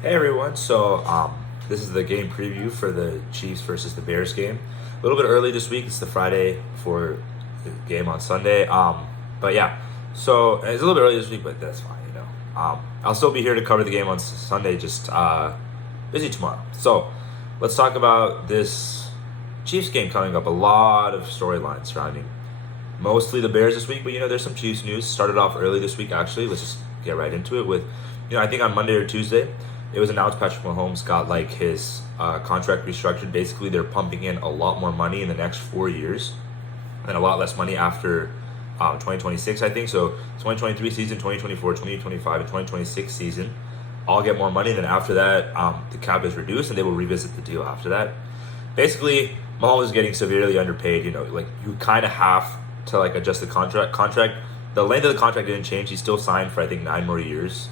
Hey everyone, this is the game preview for the Chiefs versus the Bears game. A little bit early this week. It's the Friday for the game on Sunday. But yeah, so it's a little bit early this week, but that's fine. I'll still be here to cover the game on Sunday. Just busy tomorrow. So let's talk about this Chiefs game coming up. A lot of storylines surrounding mostly the Bears this week, but there's some Chiefs news. Started off early this week actually. Let's just get right into it with, I think on Monday or Tuesday it was announced Patrick Mahomes got like his contract restructured. Basically, they're pumping in a lot more money in the next 4 years and a lot less money after 2026, I think. So 2023 season, 2024, 2025, and 2026 season all get more money. Then after that, the cap is reduced and they will revisit the deal after that. Basically, Mahomes is getting severely underpaid. You kind of have to adjust the contract. The length of the contract didn't change. He's still signed for I think 9 more years.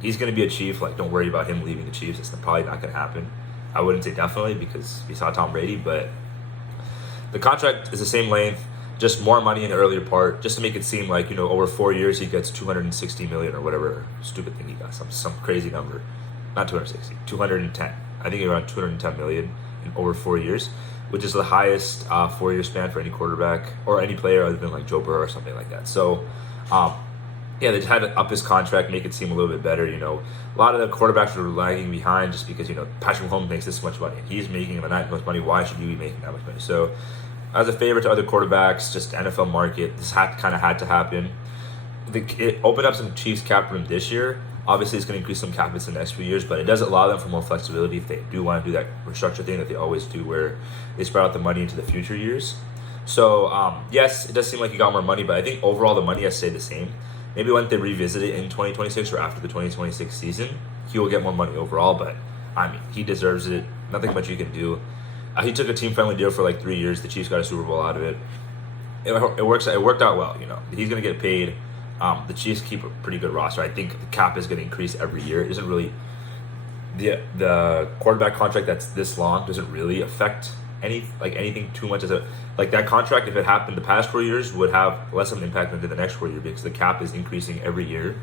He's going to be a Chief. Don't worry about him leaving the Chiefs. It's probably not going to happen. I wouldn't say definitely because we saw Tom Brady, but the contract is the same length, just more money in the earlier part, just to make it seem like, over 4 years he gets 260 million or whatever stupid thing he got, some crazy number. Not 260, 210. I think around 210 million in over 4 years, which is the highest 4-year span for any quarterback or any player other than Joe Burrow or something like that. So, they just had to up his contract, make it seem a little bit better. A lot of the quarterbacks were lagging behind just because, Patrick Mahomes makes this much money. He's making that much money. Why should you be making that much money? So, as a favor to other quarterbacks, just NFL market, this had to happen. It opened up some Chiefs cap room this year. Obviously, it's going to increase some cap hits in the next few years, but it does allow them for more flexibility if they do want to do that restructure thing that they always do where they spread out the money into the future years. So, yes, it does seem like he got more money, but I think overall the money has stayed the same. Maybe when they revisit it in 2026 or after the 2026 season, he will get more money overall, but he deserves it. Nothing much you can do. He took a team-friendly deal for 3 years. The Chiefs got a Super Bowl out of it. It worked out well. He's going to get paid. The Chiefs keep a pretty good roster. I think the cap is going to increase every year. It isn't really the quarterback contract that's this long doesn't really affect anything too much. As that contract, if it happened the past 4 years, would have less of an impact than the next 4 years because the cap is increasing every year.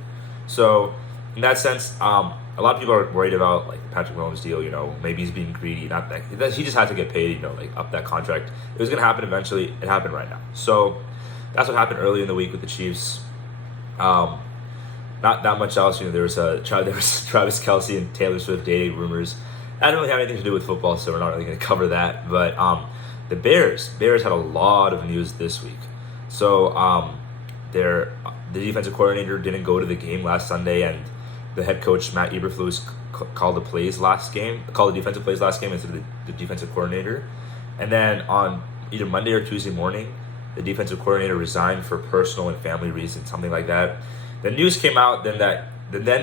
So in that sense, a lot of people are worried about the Patrick Mahomes deal. Maybe he's being greedy. Not that he just had to get paid. Up that contract. It was going to happen eventually. It happened right now. So that's what happened early in the week with the Chiefs. Not that much else. There was Travis Kelce and Taylor Swift dating rumors. That didn't really have anything to do with football, so we're not really going to cover that. But the Bears had a lot of news this week. So the defensive coordinator didn't go to the game last Sunday, and the head coach Matt Eberflus called the defensive plays last game instead of the defensive coordinator. And then on either Monday or Tuesday morning, the defensive coordinator resigned for personal and family reasons, something like that. The news came out then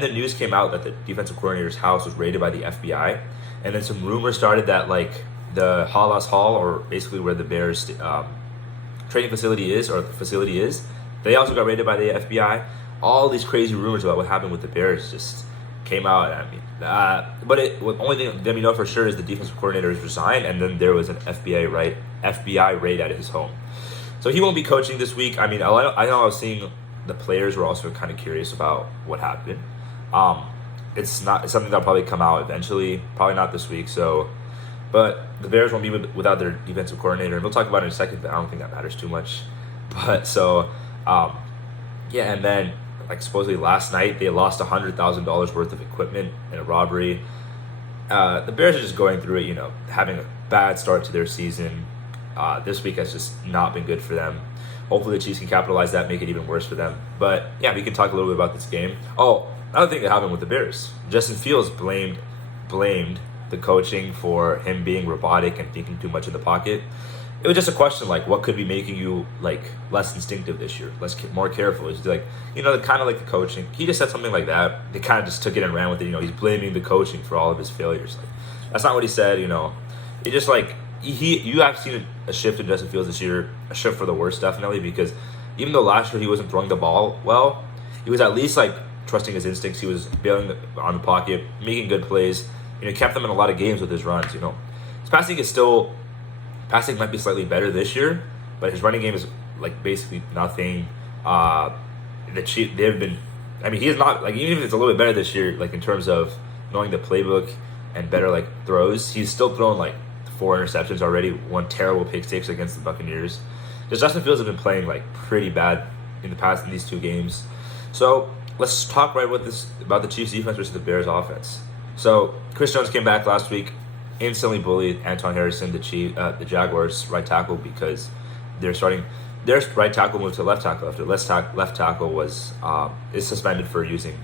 the news came out that the defensive coordinator's house was raided by the FBI, and then some rumors started that the Halas Hall, or basically where the Bears training facility is, they also got raided by the FBI. All these crazy rumors about what happened with the Bears just came out. But the only thing that we know for sure is the defensive coordinator has resigned, and then there was an FBI raid at his home. So he won't be coaching this week. I know I was seeing the players were also kind of curious about what happened. It's something that'll probably come out eventually, probably not this week. So, but the Bears won't be without their defensive coordinator, and we'll talk about it in a second. But I don't think that matters too much. But so, and then supposedly last night they lost $100,000 worth of equipment in a robbery. The Bears are just going through it, having a bad start to their season. This week has just not been good for them. Hopefully the Chiefs can capitalize that, make it even worse for them. But yeah, we can talk a little bit about this game. Oh, another thing that happened with the Bears. Justin Fields blamed the coaching for him being robotic and thinking too much in the pocket. It was just a question what could be making you less instinctive this year, more careful. It's kind of the coaching. He just said something like that. They kind of just took it and ran with it. He's blaming the coaching for all of his failures. That's not what he said. It just you have seen a shift in Justin Fields this year, a shift for the worse definitely, because even though last year he wasn't throwing the ball well, he was at least trusting his instincts. He was bailing on the pocket, making good plays. Kept them in a lot of games with his runs. His passing might be slightly better this year, but his running game is basically nothing. The Chiefs, he is not even if it's a little bit better this year, in terms of knowing the playbook and better like throws, he's still thrown like 4 interceptions already, 1 terrible pick six against the Buccaneers. Because Justin Fields has been playing like pretty bad in the past in these 2 games. So let's talk about the Chiefs defense versus the Bears offense. So Chris Jones came back last week, instantly bullied Anton Harrison, the Jaguars right tackle, because their right tackle moved to left tackle after left tackle is suspended for using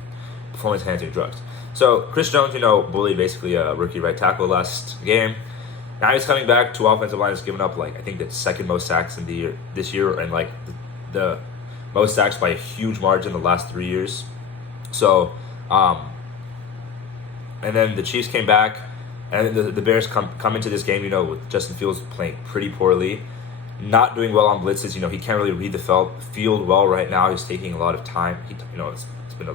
performance enhancing drugs. So Chris Jones, bullied basically a rookie right tackle last game. Now he's coming back. 2 offensive lines given up I think the second most sacks this year, and the most sacks by a huge margin the last 3 years. So, and then the Chiefs came back, and the Bears come into this game, with Justin Fields playing pretty poorly, not doing well on blitzes. He can't really read the field well right now. He's taking a lot of time. It's been a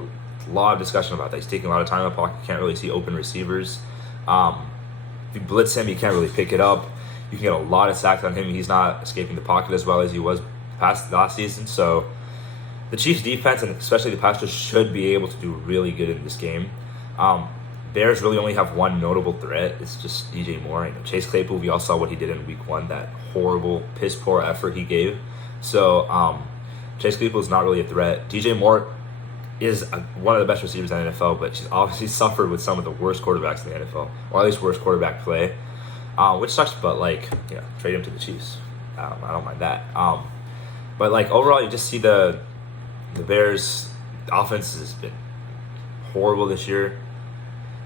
lot of discussion about that. He's taking a lot of time in the pocket. Can't really see open receivers. If you blitz him, he can't really pick it up. You can get a lot of sacks on him. He's not escaping the pocket as well as he was past last season. So the Chiefs defense, and especially the pass rush, should be able to do really good in this game. Bears really only have one notable threat. It's just DJ Moore. Chase Claypool, we all saw what he did in week 1, that horrible, piss-poor effort he gave. So Chase Claypool is not really a threat. DJ Moore is one of the best receivers in the NFL, but she's obviously suffered with some of the worst quarterbacks in the NFL, or at least worst quarterback play, which sucks, but trade him to the Chiefs. I don't mind that. But overall, you just see the Bears' offense has been horrible this year.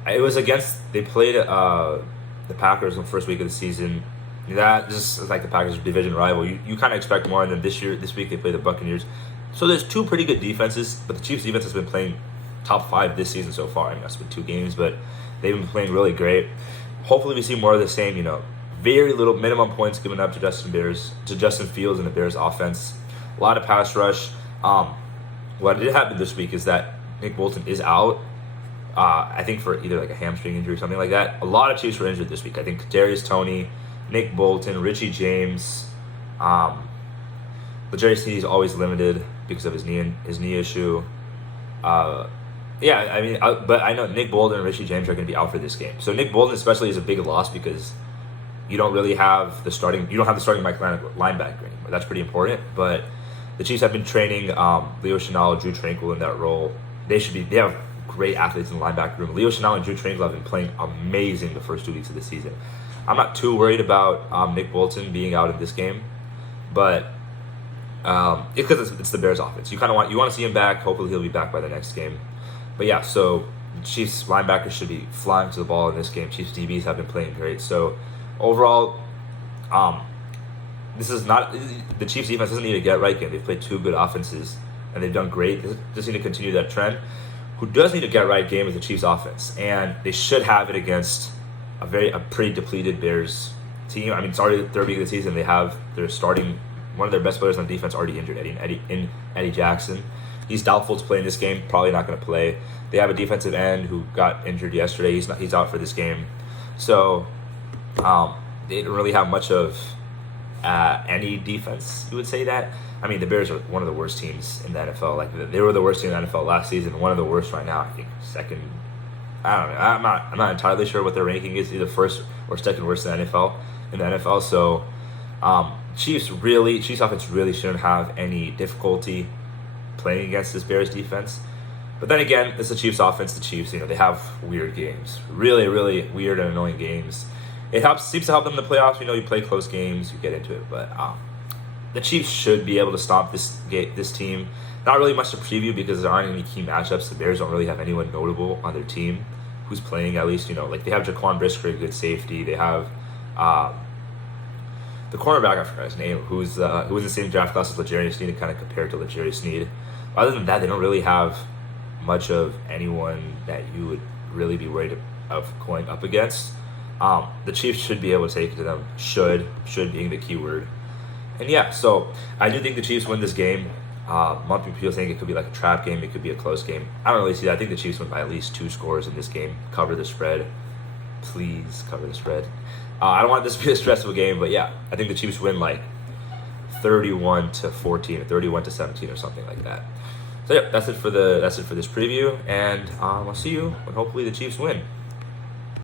They played the Packers in the first week of the season. This is like the Packers' division rival. You kind of expect more, and then this week they play the Buccaneers. So there's 2 pretty good defenses, but the Chiefs' defense has been playing top 5 this season so far. That's been 2 games, but they've been playing really great. Hopefully we see more of the same, very little minimum points given up to Justin Fields and the Bears' offense. A lot of pass rush. What did happen this week is that Nick Bolton is out. I think for either a hamstring injury or something like that. A lot of Chiefs were injured this week. I think Kadarius Toney, Nick Bolton, Richie James. L'Jarius Sneed is always limited because of his knee issue. But I know Nick Bolton and Richie James are going to be out for this game. So Nick Bolton especially is a big loss because you don't really have the starting Mike linebacker anymore. That's pretty important. But the Chiefs have been training Leo Chenal, Drew Tranquill in that role. They have great athletes in the linebacker room. Leo Chenal and Drew Tranquill have been playing amazing the first 2 weeks of the season. I'm not too worried about Nick Bolton being out of this game, but because it's the Bears offense. You want to see him back. Hopefully he'll be back by the next game. But yeah, so the Chiefs linebackers should be flying to the ball in this game. Chiefs DBs have been playing great. So overall, this is not the Chiefs defense doesn't need a get right game. They've played 2 good offenses and they've done great. They just need to continue that trend. Who does need a get right game is the Chiefs offense, and they should have it against a pretty depleted Bears team. It's already the 3rd week of the season. They have their starting one of their best players on defense already injured, Eddie Jackson. He's doubtful to play in this game. Probably not going to play. They have a defensive end who got injured yesterday. He's out for this game. So they don't really have much of any defense. You would say that. The Bears are one of the worst teams in the NFL. They were the worst team in the NFL last season. One of the worst right now. I think second. I don't know. I'm not entirely sure what their ranking is. Either first or second worst in the NFL. So Chiefs offense really shouldn't have any difficulty playing against this Bears defense. But then again, it's the Chiefs offense. The Chiefs, they have weird games. Really, really weird and annoying games. It seems to help them in the playoffs. You play close games, you get into it. But the Chiefs should be able to stomp this team. Not really much to preview because there aren't any key matchups. The Bears don't really have anyone notable on their team who's playing at least. They have Jaquan Brisker, a good safety. They have the cornerback, I forgot his name, who was in the same draft class as L'Jarius Sneed, kind of compared to L'Jarius Sneed. Other than that, they don't really have much of anyone that you would really be worried of going up against. The Chiefs should be able to take it to them. Should being the key word. And yeah, so I do think the Chiefs win this game. Most people think it could be a trap game. It could be a close game. I don't really see that. I think the Chiefs win by at least 2 scores in this game. Cover the spread. Please cover the spread. I don't want this to be a stressful game, but yeah, I think the Chiefs win 31-14 or 31-17 or something like that. So yeah, that's it for this preview, and I'll see you when hopefully the Chiefs win.